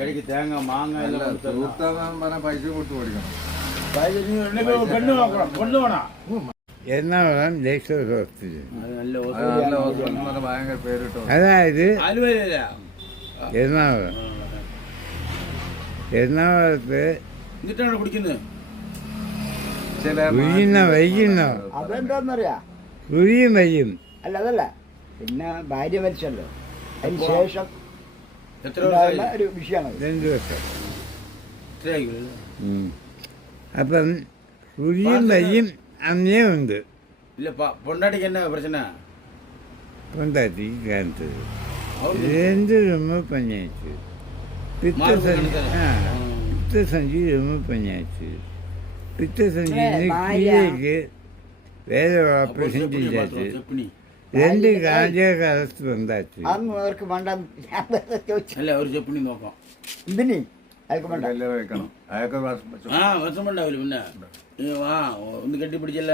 ഇടയ്ക്ക് തേങ്ങ മാങ്ങ എല്ലാം പൈസ കൊടുത്ത് പഠിക്കണം. പെണ്ണ് നോക്കണം, പെണ്ണ് വേണം. Ernakulam lakeshore hospital. ഭയങ്കര പേരിട്ടോ. അതായത് ആലുവയിലല്ല, എറണാകുളത്ത് എന്നിട്ടാണ് കുടിക്കുന്നത്. വൈകുന്നോ അതെന്താന്നറിയാ, കുഴിയും വയ്യും. അല്ല അതല്ല, പിന്നെ ഭാര്യ മരിച്ചല്ലോ, അതിന് ശേഷം എത്ര ഉണ്ടാകുന്ന ഒരു വിഷയമാണ്. 2 വർഷം. എത്രയായി? അപ്പം കുഴിയും വയ്യും അന്നേ ഉണ്ട്. ഇല്ല, പൊണ്ടാട്ടിക്ക് എന്നാ പ്രശ്ന? കൊണ്ടാട്ടി കാണിച്ചത് 2 രൂപ പഞ്ചായത്ത് പിത്തസഞ്ചി രൂപ പഞ്ചായത്ത് പിത്തസഞ്ചിന് കീഴേക്ക് വേറെ ഓപ്പറേഷൻ ചെയ്തിട്ട് 2 ഗാഞ്ചൊക്കെ അറസ്റ്റ് ഉണ്ടാക്കി. അതൊന്നും അവർക്ക് വേണ്ട. അല്ല, ഒരു ചെപ്പിണി നോക്കാം. ഇതിന് അയാൾക്ക് വേണ്ട. വിഷം ഉണ്ടാവില്ല. പിന്നെ ഒന്ന് കെട്ടിപ്പിടിച്ചല്ല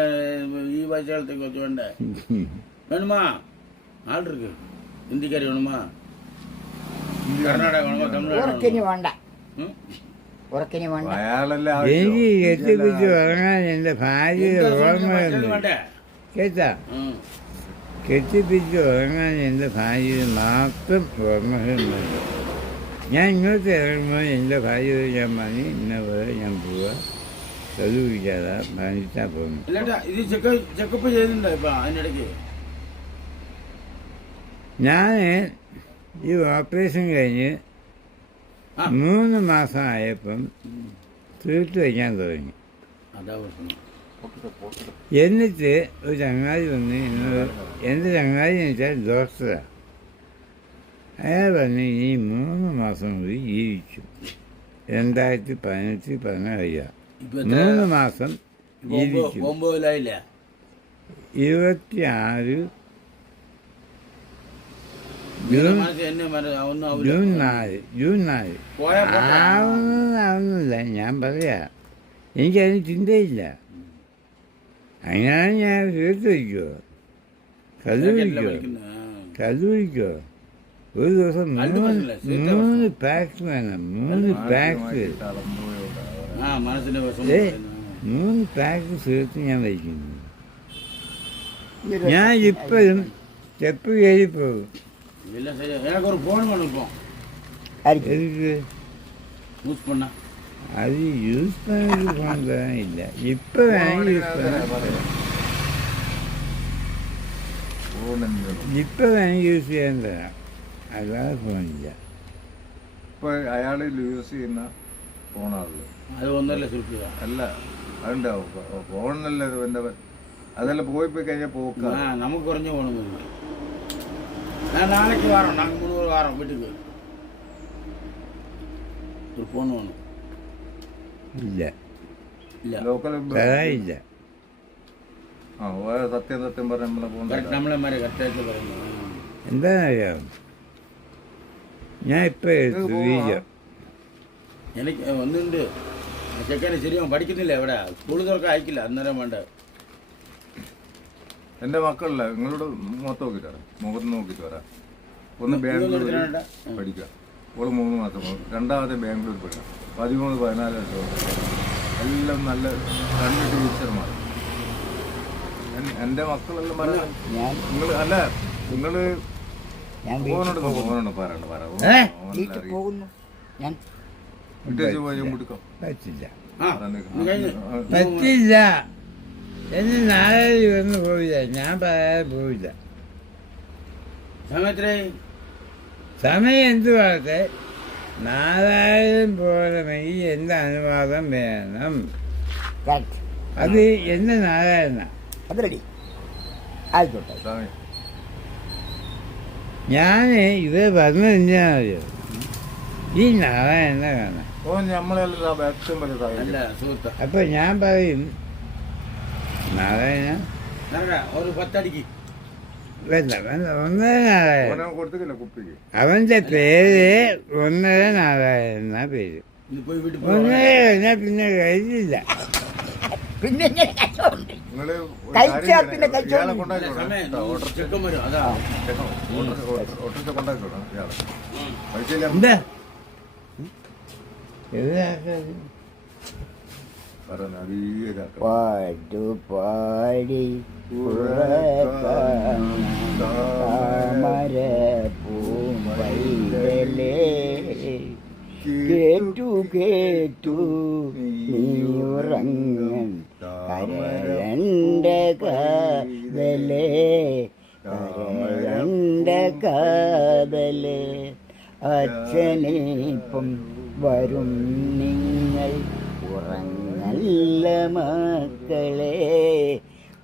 ഈ ഭാഷത്തേക്ക് വെച്ച് വേണ്ടേ? വേணுமா? ആൾ இருக்கு. ഹിന്ദിക്കാരി വേணுமா? കർണാടക വേണമോ? തമിഴ്നാട് ഉറക്കിനി വേണ്ട, ഉറക്കിനി വേണ്ട. എനിക്ക് കെട്ടിപ്പിടിച്ച് ഉറങ്ങാൻ എൻ്റെ ഭാര്യ ഓർമ്മയുണ്ട് കേട്ടാ. കെട്ടിപ്പിടിച്ച് ഉറങ്ങാൻ എൻ്റെ ഭാര്യ മാത്രം ഓർമ്മകളുണ്ട്. ഞാൻ ഇങ്ങോട്ട് ഇറങ്ങുമ്പോൾ എൻ്റെ ഭാര്യ ഞാൻ പറഞ്ഞു ഇന്ന പോലെ ഞാൻ പോവുക, ചതുവിക്കാതെ പറഞ്ഞിട്ടാ പോകുന്നു. ഇത് ചെക്കപ്പ് ചെയ്തിട്ടുണ്ടോ ഇപ്പൊ അതിനിടയ്ക്ക്? ഞാൻ ഈ ഓപ്പറേഷൻ കഴിഞ്ഞ് 3 മാസം ആയപ്പം തീർത്ത് വയ്ക്കാൻ തുടങ്ങി. എന്നിട്ട് ഒരു ചങ്ങാതി വന്ന് എന്നോട്, എൻ്റെ ചങ്ങാതി എന്ന് വെച്ചാൽ ഡോക്ടറാണ്. അയാൾ പറഞ്ഞ് ഇനി 3 മാസം കൂടി ജീവിക്കും. 2018 പറഞ്ഞ കഴിയാ 3 മാസം ജീവിക്കും. 26 ജൂൺ 4 ആവുന്നില്ല. ഞാൻ പറയാ, എനിക്കതിന് ചിന്തയില്ല. അങ്ങനെയാണ് ഞാൻ തീർത്ത് വയ്ക്കുമോ, കല്ലുപിടിക്കോ? ഒരു ദിവസം 3 പാക്ക് വേണം. 3 പാക്ക് 3 പാക്ക് തീർത്ത് ഞാൻ വയ്ക്കുന്നു. ഞാൻ ഇപ്പോഴും സ്റ്റെപ്പ് കയറി പോകും. எனக்கு ஒரு ஃபோன் வேணும் இப்போ. எதுக்கு யூஸ் பண்ண? அது யூஸ் பண்ணது ஃபோன் தான் இல்லை. இப்போ வேணும் யூஸ் பண்ண, இப்போ വേണം യൂസ് ചെയ്യാൻ തരാം, അല്ലാതെ ഫോണില്ല. ഇപ്പൊ അയാൾ യൂസ് ചെയ്യുന്ന ഫോണാണല്ലോ. അത് 1.5 ലക്ഷം അല്ല, അതുണ്ടാവും ഫോണിനല്ലേ അതെല്ലാം പോയി കഴിഞ്ഞാൽ പോക്ക. നമുക്ക് കുറഞ്ഞ ഫോൺ മതി. நான் நாளைக்கு வரோம், நாங்கள் 3 வாரம் வீட்டுக்கு. ஒரு ஃபோன் வேணும். ഇല്ല, ലോക്കൽ തരാനില്ല. സത്യം പറഞ്ഞ നമ്മളെ ഫോൺ നമ്മളെ മാരെ കറക്റ്റായിട്ട് പറയുന്നു. എന്താണെന്നറിയാം, ഞാൻ ഇപ്പം എനിക്ക് ഒന്നുണ്ട്, ചെക്കന് ശരിയാവും പഠിക്കുന്നില്ല. എവിടെ സ്കൂൾ തുറക്കാൻ അയക്കില്ല, അന്നേരം വേണ്ട. എൻ്റെ മക്കളല്ല, നിങ്ങളോട് മുഖത്ത് നോക്കിയിട്ട് വരാം. ഒന്ന് ബാംഗ്ലൂർ പഠിക്കുക, ഓള് 3 മാസം. രണ്ടാമത്തെ ബാംഗ്ലൂർ പഠിക്കുക, 13-14 ലക്ഷം. എല്ലാം നല്ല 2 ടീച്ചർമാർ. എൻ്റെ മക്കളെല്ലാം പറയാം. നിങ്ങൾ അല്ല, നിങ്ങൾ ഓനോട് പറ്റില്ല. എന്നെ 4 വന്ന് പോയില്ല, ഞാൻ പറയാതെ പോയില്ല. സമയം എന്ത് പറയട്ടെ, 4000 പോകണമെങ്കിൽ എൻ്റെ അനുവാദം വേണം. അത് എൻ്റെ 4000 ഞാൻ ഇത് പറഞ്ഞത് എന്തിനാണെന്നറിയോ, ഈ 4000 കാണാം. അപ്പൊ ഞാൻ പറയും 4000 ഒരു 10 അടിക്ക് വേണ്ട, 1.5 അവന്റെ പേര് 1.5 എന്നാ പേര്. 1.5 കഴിഞ്ഞാൽ പിന്നെ കഴിച്ചില്ല. പിന്നെ എന്താ ഏതാക്കാത് പറഞ്ഞ അധികം പാട്ടുപാടി ഉറക്കാം താമര പൂമ്പൈതലേ കേട്ടു കേട്ടു നീ ഉറങ്ങൻ കരണ്ട കാതലേ കരണ്ട കാതലേ അച്ഛനിപ്പം വരും നിങ്ങൾ ഉറങ്ങല്ല മക്കളെ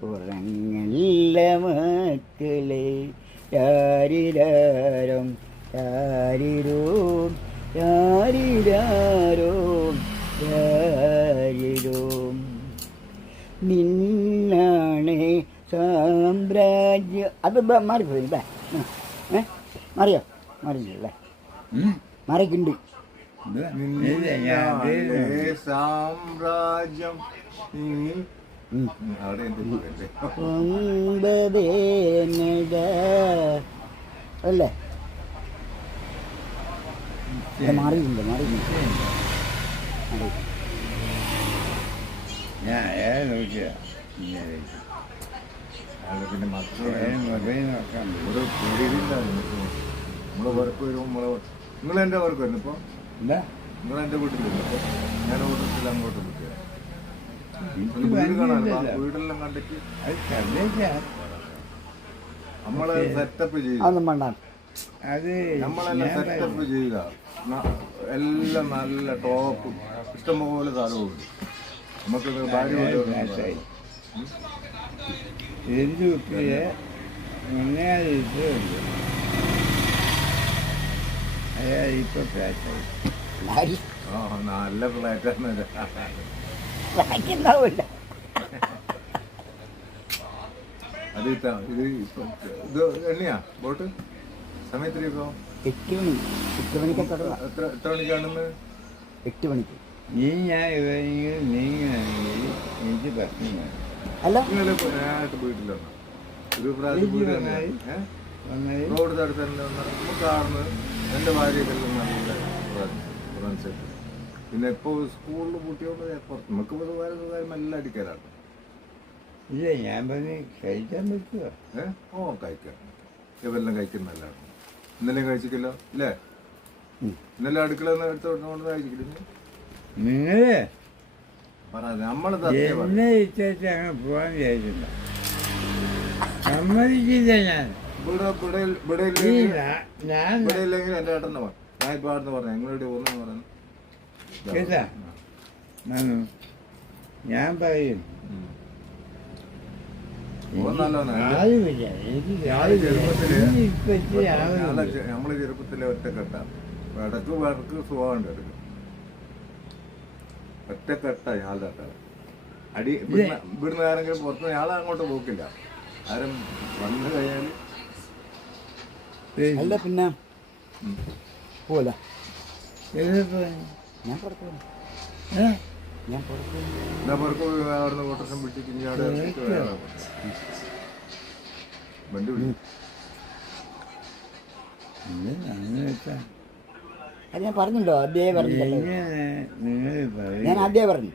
ഉറങ്ങല്ല മക്കളെ യാരിരാരം യാരിരോ യാരിരാരോ യാരിരോ നിന്നാണ് സാമ്രാജ്യം അത് മാറിപ്പോയില്ലേ മാറിയോ മാറിയില്ലേ മാറിക്കുണ്ട് സാമ്രാജ്യം അവിടെ അല്ലേ മാറിയില്ല മാറിയില്ല ഞാൻ നോക്കിയ പിന്നെ മക്കളെ മൊബൈൽ നോക്കാൻ ഓരോ പേടിയില്ല നമ്മളെ വർക്ക് വരുമ്പോൾ നിങ്ങൾ എൻ്റെ വർക്ക് വരുന്നു ഇപ്പോൾ എന്താ നിങ്ങൾ എൻ്റെ വീട്ടിൽ വരുന്നു അപ്പോൾ ഞാൻ ഓട്ടത്തിൽ അങ്ങോട്ട് വിളിക്കുക വീട് കാണാൻ വീടെല്ലാം കണ്ടിട്ട് അത് കണ്ടില്ല നമ്മളെ സെറ്റപ്പ് ചെയ്യുക അതൊന്നും വേണ്ട അത് നമ്മളെല്ലാം സെറ്റപ്പ് ചെയ്യുക എല്ലാം നല്ല ടോപ്പ് ഇഷ്ടംപോലെ സ്ഥലമുണ്ട് നമുക്ക് ഭാര്യ നാശമായി എന്ത് കുപ്പിയെ മുന്നേ ഇട്ടുണ്ട് അയാ ഇപ്പൊ ഫ്ലാറ്റായി ആ നല്ല ഫ്ലാറ്റാണ് ഉണ്ടാവില്ല അത് ഇത് ഇപ്പം ഇത് എണ്ണയാ ബോട്ട് സമയത്തിന് ഇപ്പോൾ 8 മണി 8 മണിക്ക് തുടങ്ങാം എത്ര മണിക്കാണെന്ന് 8 മണിക്ക് നീ ഞാൻ ഇവരെങ്കിൽ നീങ്ങണമെങ്കിൽ എനിക്ക് പ്രശ്നം വേണം അല്ല നിങ്ങൾ നേരിട്ട് വീട്ടിലാണ് ഒരു പ്രാവശ്യം വീട് തന്നെ റോഡ് തടുത്ത് തന്നെ നമുക്ക് കാണുന്നു എൻ്റെ ഭാര്യയ്ക്കെല്ലാം നല്ല ഫ്രണ്ട്സ് പിന്നെ ഇപ്പോൾ സ്കൂളിൽ കുട്ടിയോട് പുറത്ത് നമുക്ക് പൊതുവായ എല്ലാം അടിക്കാനാണ് ഇല്ല ഞാൻ പറഞ്ഞ് കഴിക്കാൻ പറ്റുമോ ഓ കഴിക്കാം ഇവരെല്ലാം കഴിക്കുന്നല്ലാണ് ഇന്നലെ കഴിച്ചിട്ടില്ല ഇല്ലേ ഇന്നലെ അടുക്കള എടുത്തോണ്ട് കഴിച്ചിട്ടില്ല നിങ്ങള് പറ നമ്മള് എന്നെ ഇട്ടേച്ച് അങ്ങനെ പോകാൻ വിചാരിച്ചില്ല സമ്മതിക്കില്ല ഞാൻ ഞാൻ ഇവിടെ ഇല്ലെങ്കിൽ എൻ്റെ ഏട്ടൻ്റെ പറ ഞാൻ ഇപ്പൊ ആടുന്ന് പറഞ്ഞു നിങ്ങളുടെ ഒന്നും പറഞ്ഞു കേട്ടാ മനു ഞാൻ പറയും ആരുമില്ല എനിക്ക് നമ്മള് ചെറുപ്പത്തിലെ ഒറ്റക്കെട്ട ഇടക്ക് വടക്ക് സുഖമുണ്ട് ഇടക്ക് ഒറ്റക്കെട്ട ഞാളുടെ അടി ഇവിടുന്ന് ആരെങ്കിലും പുറത്ത് ഞാളെ അങ്ങോട്ട് പോക്കില്ല ആരും വന്നു കഴിഞ്ഞാൽ അല്ല പിന്നെ പോല ഞാൻ പുറത്ത് എന്നാ പുറത്ത് അവിടുന്ന് ഓട്ടോസം പിടിച്ചിട്ട് ഇനി അവിടെ വണ്ടി വിളിക്കും അത് ഞാൻ പറഞ്ഞല്ലോ ആദ്യമേ പറഞ്ഞല്ലോ നിങ്ങൾ ഞാൻ ആദ്യമേ പറഞ്ഞു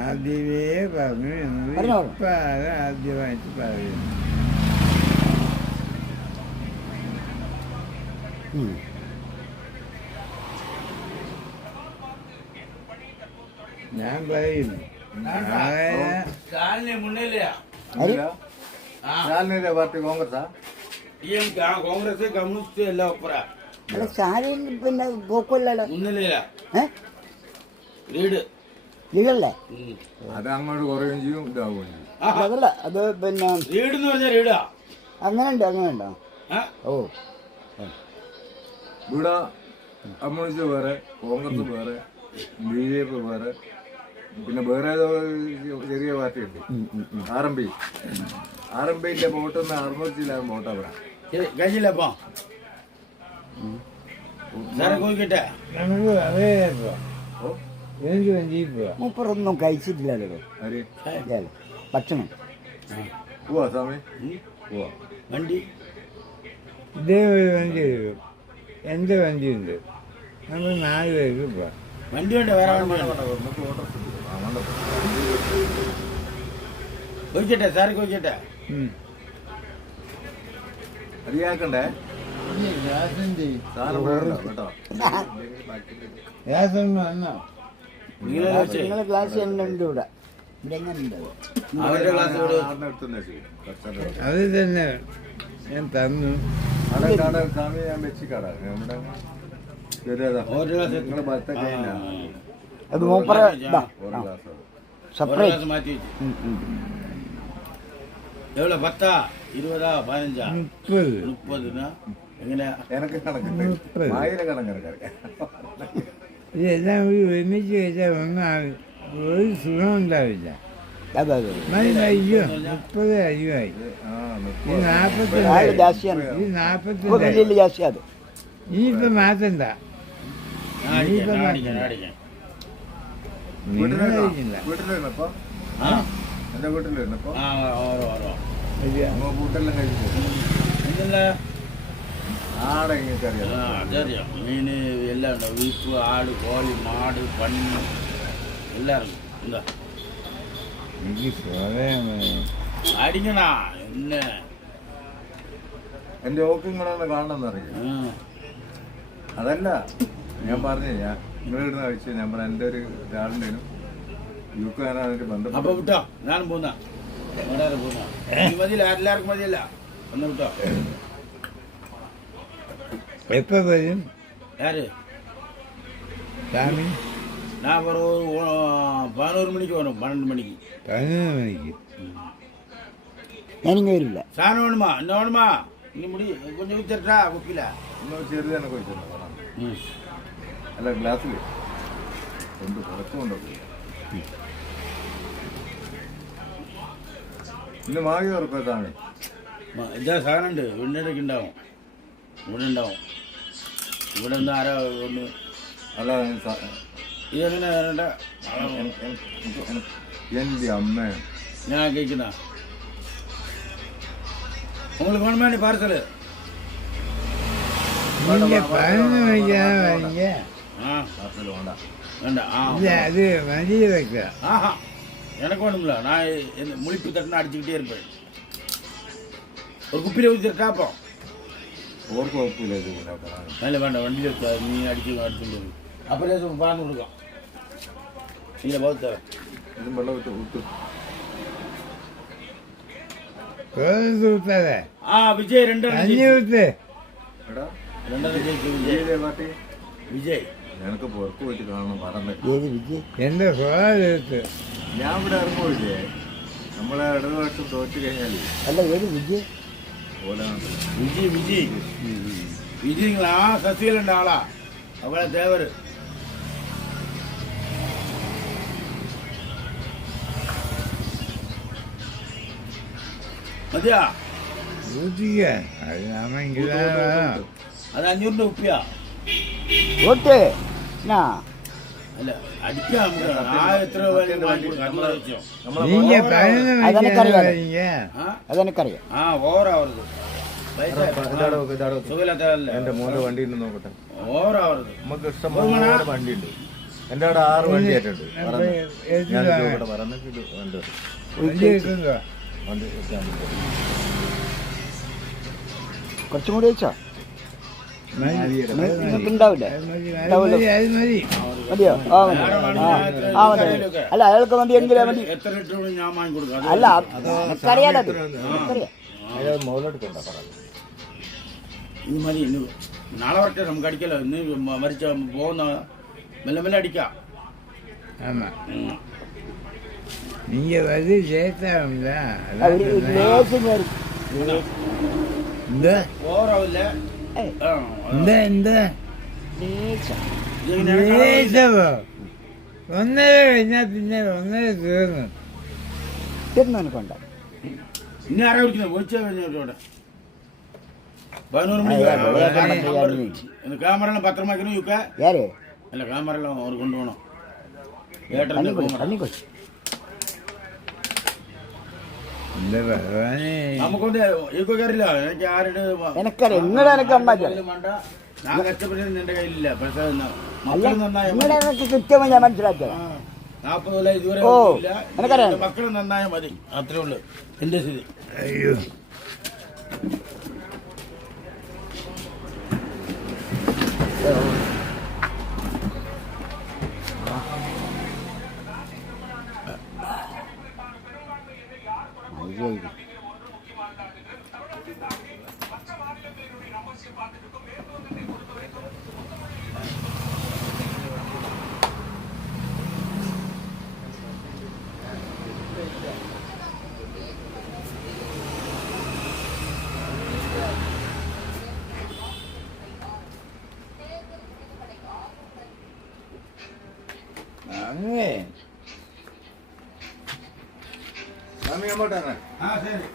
ആദ്യമേ പറഞ്ഞു പറഞ്ഞോ. ഇപ്പൊ ആദ്യമായിട്ട് പറയുന്നു ഞാൻ പറയും പാർട്ടി കോൺഗ്രസാ കോൺഗ്രസ് കമ്മ്യൂണിസ്റ്റ് എല്ലാം ഒപ്പറാ അല്ല സ്റ്റാലിൻ പിന്നെ പോക്കുമല്ലോ മുന്നില ലീഡല്ലേ അത് അങ്ങോട്ട് കുറയുകയും ചെയ്യും ഇതാവുകയും ചെയ്യും അതല്ല അത് പിന്നെ ലീഡ് എന്ന് പറഞ്ഞാൽ ലീഡാ അങ്ങനെ ഉണ്ടോ ഓ ഇവിടെ കമ്മ്യൂണിസ്റ്റ് വേറെ കോൺഗ്രസ് വേറെ BJP വേറെ പിന്നെ വേറെ ഏതോ ചെറിയ പാർട്ടി ഉണ്ട് RMPന്റെ വോട്ടൊന്ന് 600 വോട്ടാ പറയാം കഴിച്ചില്ലപ്പോ സാറെ കോഴിക്കട്ടെ നമുക്ക് അതേപ്പോ എനിക്ക് വഞ്ചിപ്പോ മൂപ്പറൊന്നും കഴിച്ചിട്ടില്ലല്ലോ ആര് ഭക്ഷണം പോവാ സ്വാമി പോവാ വണ്ടി ഇതേ ഒരു വണ്ടി വരും എൻ്റെ വണ്ടിയുണ്ട് നമ്മൾ 4 പേർക്ക് പോവാം. വണ്ടി വേണ്ട വേറെ വണ്ടി വേണ്ട നമുക്ക് ഓർഡർ ചോദിക്കട്ടെ സാറ് ചോദിക്കട്ടെ അറിയാക്കണ്ടേ സാധനം വേണ്ട കേട്ടോ. നീല വെച്ച് നിങ്ങളെ ക്ലാസ് തന്നെ ഉണ്ട് ഇവിടെ ഇവിടെ എങ്ങനെ ഉണ്ട് അവരുടെ ക്ലാസ് ഇവിടെ ആടിനെ എടുത്തുതന്നെ ചെയ്യും. കർഷകരുടെ അത് തന്നെ ഞാൻ തന്നു. അവിടെ സ്വാമി ഞാൻ വെച്ചിക്കാടാ നമ്മുടെ ശരിയതാ ഒരു ഗ്ലാസ് നിങ്ങളെ ഭർത്ത കഴിഞ്ഞ അത് മൂപ്പറ ഇതാ ഒരു ഗ്ലാസ് അത് ഒരു സെപ്പറേറ്റ് ഗ്ലാസ് മാറ്റി വെച്ചു എവിടെ 10, 20, 15, 30 എങ്ങനെയാ എനക്ക് കണക്കുണ്ട് 1000 കണക്കെനക്കറിയാം. ഇതെല്ലാം കൂടി ഒരുമിച്ച് വെച്ചാൽ ഒന്നും ഒരു സുഖം ഉണ്ടാവില്ല. അതെ അതെ മതി അയ്യോ 30 അയ്യായി. ആ ഈ 45 ആള് ജാസ്തിയാണ് ഈ ഇപ്പൊ 45 വലിയ ജാസ്തി അത് ഇനിയിപ്പോ മാറ്റണ്ട. അടിക്കാൻ നിങ്ങൾ കഴിക്കില്ല. വീട്ടിലിരുന്നപ്പോ ആ എന്റെ വീട്ടിലിരുന്നപ്പോ ആ ഓരോ നമ്മ ഫുഡെല്ലാം കഴിച്ചു എന്തല്ല ആടെ ഇങ്ങനെ അറിയാം. അതറിയാം മീന് എല്ലാം ഉണ്ടാവും വീപ്പ് ആട് കോഴി മാട് പന്നി എല്ലാം இருக்கும் എന്താ എനിക്ക് പറയാൻ അടിക്കണ എന്നെ എന്റെ ഓക്ക് ഇങ്ങളൊന്ന് കാണണമെന്ന് അറിയാം. അതല്ല ഞാൻ പറഞ്ഞു ഞാൻ നിങ്ങളിടുന്ന കഴിച്ചു ഞാൻ പറഞ്ഞ എൻ്റെ ഒരു ഒരാളുണ്ടേനും യുക്ക് അതിന്റെ അപ്പൊ ബന്ധപ്പെട്ട വിട്ടോ ഞാനും പോന്നാ ഇവിടെ പോന്നാ മതിയില്ല എല്ലാവർക്കും മതിയല്ല ഒന്ന് വിട്ടോ എപ്പോ വരും யாரு സ്വാമി? நான் ஒரு 11 மணிக்கு வரும் 12 மணிக்கு 11 മണിക്ക്. ഞാനിങ്ങ് വരില്ല சாணம் வேணுமா என்ன வேணுமா இங்கே முடி கொஞ்சம் வித்துட்டா குப்பில ചെറുതാണ് കഴിച്ചത് അല്ല ഗ്ലാസ്സിൽ കൊണ്ട് കുറച്ചുകൊണ്ടോ ഇന്ന് മാങ്ങി ഉറപ്പാണ് ഇതാ സാധനം ഉണ്ട് വീടിനൊക്കെ ഉണ്ടാവും ഇവിടെ ഉണ്ടാവും ഇവിടെ എന്താ ആരോ ഒന്ന് അല്ല ഇതെങ്ങനെ വരണ്ട എൻ്റെ അമ്മ ഞാൻ കഴിക്കുന്ന உங்களுக்கு வேணுமா நீ பார்சல் நீங்க 11 மணிக்காக வரீங்க. ஆ പാർസൽ വേണ്ട வேண்டாம் ஆ இல்ல அது மதிய வைக்க. ஆஹா எனக்கு வேணும்ல நான் இந்த முழிப்பு தட்டுன்னு அடிச்சுக்கிட்டே இருப்பேன் ஒரு குப்பியில் ஊற்றி காப்போம் ഓർക്ക് ഉറപ്പില്ല ഇത് ഉണ്ടാക്കാൻ இல்லை வேண்டாம் வண்டியில் வச்சா நீ அடிச்சுட்டு அப்புறம் பான்னு கொடுக்கும் இல்லை பார்த்து ഇതും വെള്ളം വിട്ട് വിട്ടു குழந்தை ஊத்தாத. ஆ விஜய் ரெண்டரை தண்ணி ஊத்து. എടാ ரெண்டரை விஜய் വിജയിലെ പാട്ടി விஜய் നിനക്ക് പുറത്ത് പോയിട്ട് കാണണം പറഞ്ഞ ഏത് വിജയ് എന്റെ കുഴൽ ஊத்து. ഞാൻ ഇവിടെ ഇറങ്ങുമില്ലേ നമ്മളെ ഇടത് വർഷം തോറ്റ് കഴിഞ്ഞാൽ അല്ല ഏത് വിജയ് ഓലാണ് விஜய் விஜய் விஜய்ங்களா சசிகலண்ட ஆளா அவளை தேவர் மதியா ஊத்திக்க. அது நாம இங்கதான் வரோம். அது 500 உப்பியா ഓട്ട് എന്നാ അല്ല അടിക്കാം നമുക്ക് എത്ര വേണമെങ്കിലും വാങ്ങി കൊടുക്കാം നമ്മളെ വെച്ചോ நீங்க 11 மணிக்காக அதெனக்கறியாது. வரீங்க. ആ അതെനിക്കറിയാം ആ ഓവറാവരുത് സുഖമില്ലാത്തതല്ലേ എന്റെ മോന്റെ വണ്ടി ഉണ്ട് നോക്കട്ടെ ഓവറാവരുത് നമുക്ക് ഇഷ്ടം പോലെ വണ്ടി ഉണ്ട് എന്റെ അവിടെ 6 വണ്ടി ആയിട്ടുണ്ട് ഞാൻ ഇവിടെ പറഞ്ഞിട്ട് വണ്ടി വണ്ടി എടുത്തുണ്ടോ? വണ്ടി എടുക്കാൻ കുറച്ചും കൂടി വെച്ചോ മതി. നിങ്ങൾക്ക് ഉണ്ടാവില്ലേ അത് മതി. അത് മതി. മതിയോ ആ മതി ആ മതി അല്ല അയാൾക്ക് മതി എങ്കിലേ മതി എത്ര ലിറ്റർ വേണം ഞാൻ വാങ്ങി കൊടുക്കാം അല്ല എനിക്കറിയാലോ അത് എനിക്കറിയാം മുതലെടുക്കണ്ട പറഞ്ഞു ഇത് മതി ഇന്ന് നാളെ വരട്ടെ നമുക്ക് അടിക്കല്ലോ ഇന്ന് മരിച്ച പോകുന്ന മെല്ലെ മെല്ലെ അടിക്കാം ஆமா. நீங்க வந்து லேட்டாகும்ல. ഒരു ലേശം കയറി இந்த ഓവറാവില്ല இந்த இந்த ലേശം லேசவோ 1.5 കഴിഞ്ഞാൽ പിന്നെ 1.5 തീർന്നു. തീർന്നു എനിക്കുണ്ട് ഇനി ആരാ വിളിക്കുന്നത് വിളിച്ചാൽ കഴിഞ്ഞോട്ടെ 11 மணிக்கு இந்த கேமரெல்லாம் பத்திரமா வைக்கணும் யுக்க யாரு இல்லை கேமரெல்லாம் அவர் கொண்டு போகணும் ஏட்டர் தண்ணி கொடு இந்த பகவானே നമുക്ക് കൊണ്ട് യുക്ക കയറില്ല എനിക്ക് ആരുടെ എനിക്കറിയാം നിങ്ങളുടെ എനിക്ക് അമ്മാച്ച വേണ്ട ഞാൻ കഷ്ടപ്പെട്ടത് എന്റെ കയ്യിലില്ല. പക്ഷെ അല്ല മക്കൾ നന്നായ നിങ്ങളുടെ ഇതൊക്കെ കൃത്യമായി ഞാൻ മനസ്സിലാക്കിയത് 40 കൊല്ലം ഇതുവരെ ഓ, ഇല്ല. എനിക്കറിയാം. മക്കൾ നന്നായ മതി, അത്രേ ഉള്ളു എന്റെ സ്ഥിതി. അയ്യോ അങ്ങനെ സ്വാമി അങ്ങോട്ടാണ് ആ ശരി.